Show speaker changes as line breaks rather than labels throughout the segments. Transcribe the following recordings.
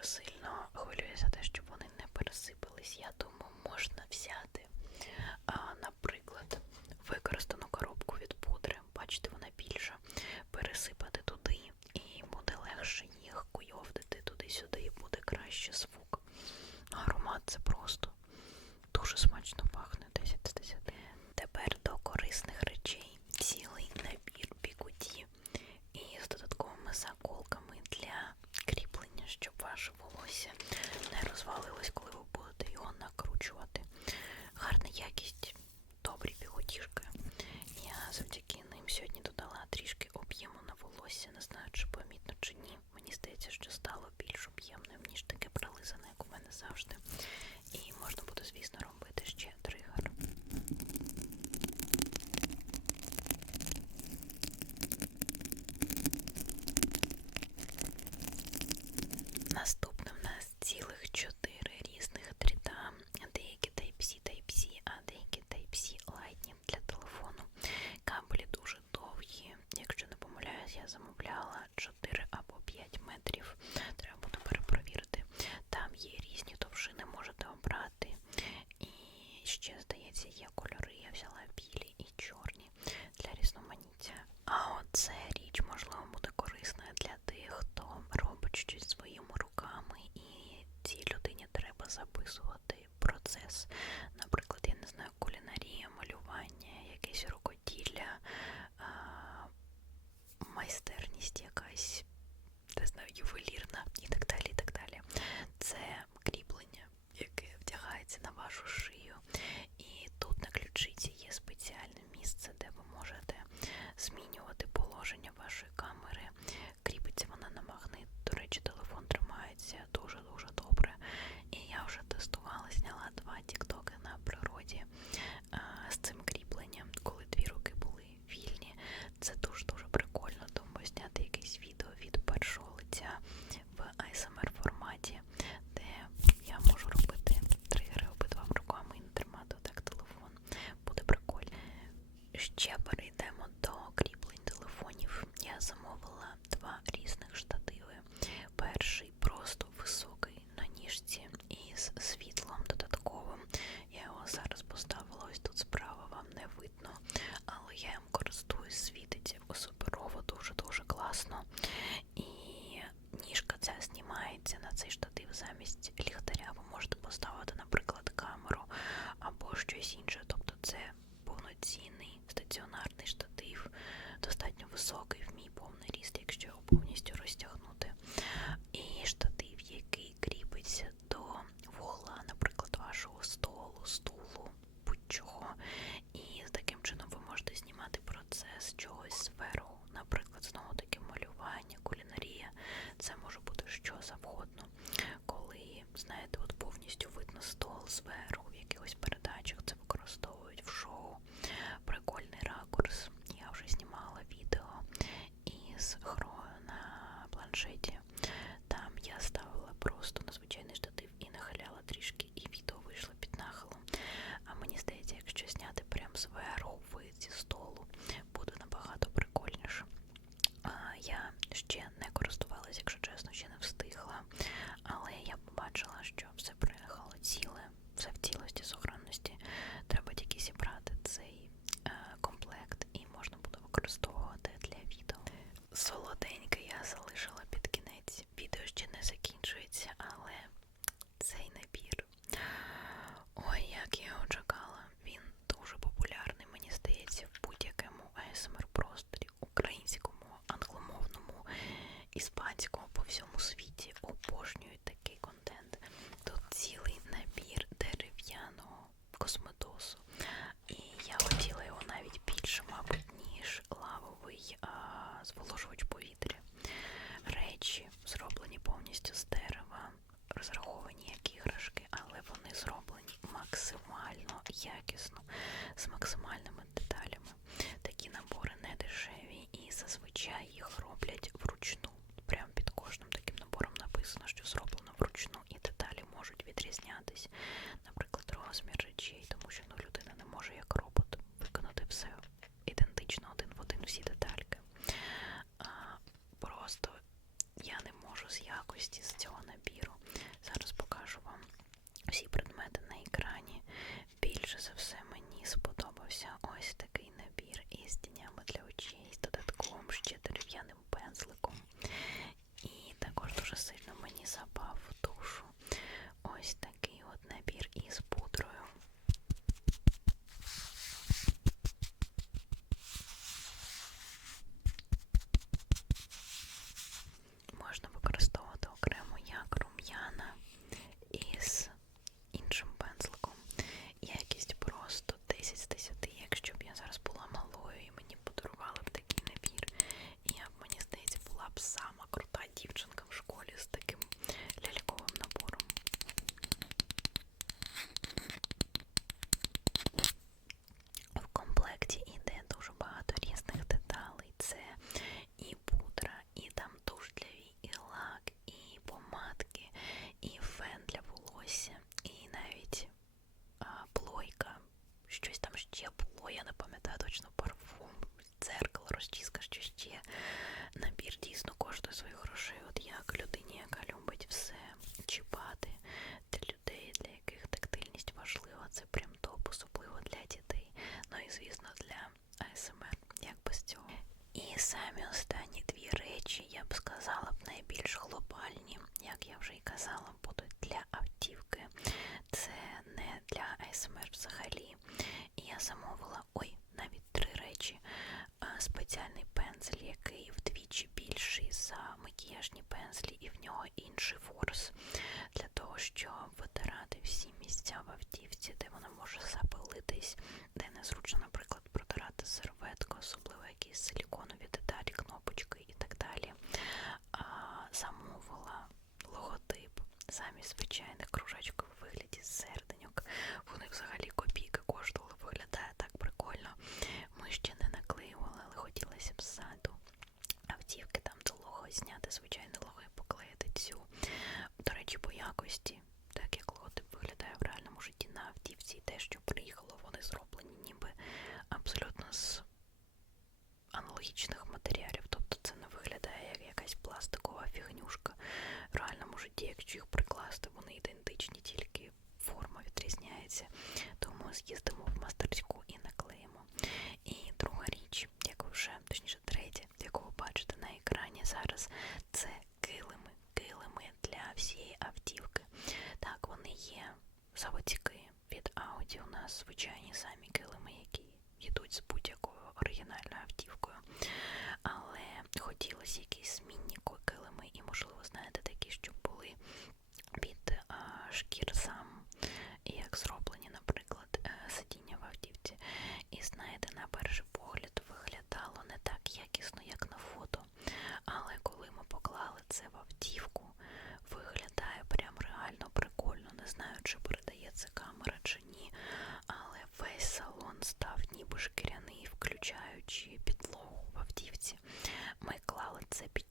дуже сильно за те, щоб вони не пересипались. Я думаю, можна взяти, а, наприклад, використану коробку від пудри, бачите, вона більша, пересипати туди, і буде легше їх куйовдити туди-сюди, і буде краще смак. здається, що стало більш об'ємним, ніж таке пролизане, як у мене завжди. І можна буде, звісно, робити. високий в мій повний ріст, якщо його повністю розтягнути. І штатив, який кріпиться до вола, наприклад, вашого столу, стулу, будь-чого. І таким чином ви можете знімати процес чогось зверху. Наприклад, знову таке малювання, кулінарія. Це може бути що завгодно. Коли, знаєте, от повністю видно стол зверху. слушайте. якісно. нього інший форс для того, щоб витирати всі місця в автівці, де вона може запилитись, де незручно, наприклад, протирати серветку, особливо якісь силіконові деталі, кнопочки і так далі. А, Замовила логотип замість звичайних кружечок у вигляді серденьок. Вони взагалі копійки коштували, виглядає так прикольно. Ми ще не наклеювали, але хотілося б ззаду автівки там до лого зняти звичайно чи по якості, так як логотип виглядає в реальному житті на автівці, і те, що приїхало, вони зроблені ніби абсолютно з аналогічних матеріалів. Тобто це не виглядає як якась пластикова фігнюшка. В реальному житті, якщо їх прикласти, вони ідентичні, тільки форма відрізняється. Тому з'їздимо в мастерську. Насправді у нас звичайні самі килими, які йдуть з будь-якою оригінальною автівкою. Але хотілося якісь змінні килими, і, можливо, знаєте, такі, щоб були від шкір сам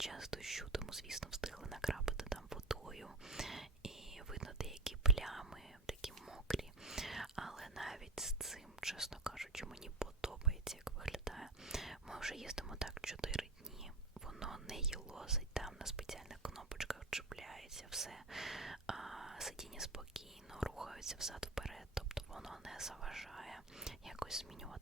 Часто дощу, тому, звісно, встигли накрапити там водою. І видно деякі плями, такі мокрі. Але навіть з цим, чесно кажучи, мені подобається, як виглядає. Ми вже їздимо так 4 дні, воно не їлозить, там на спеціальних кнопочках чіпляється все. А, Сидіння спокійно, рухаються взад-вперед, тобто воно не заважає якось змінювати.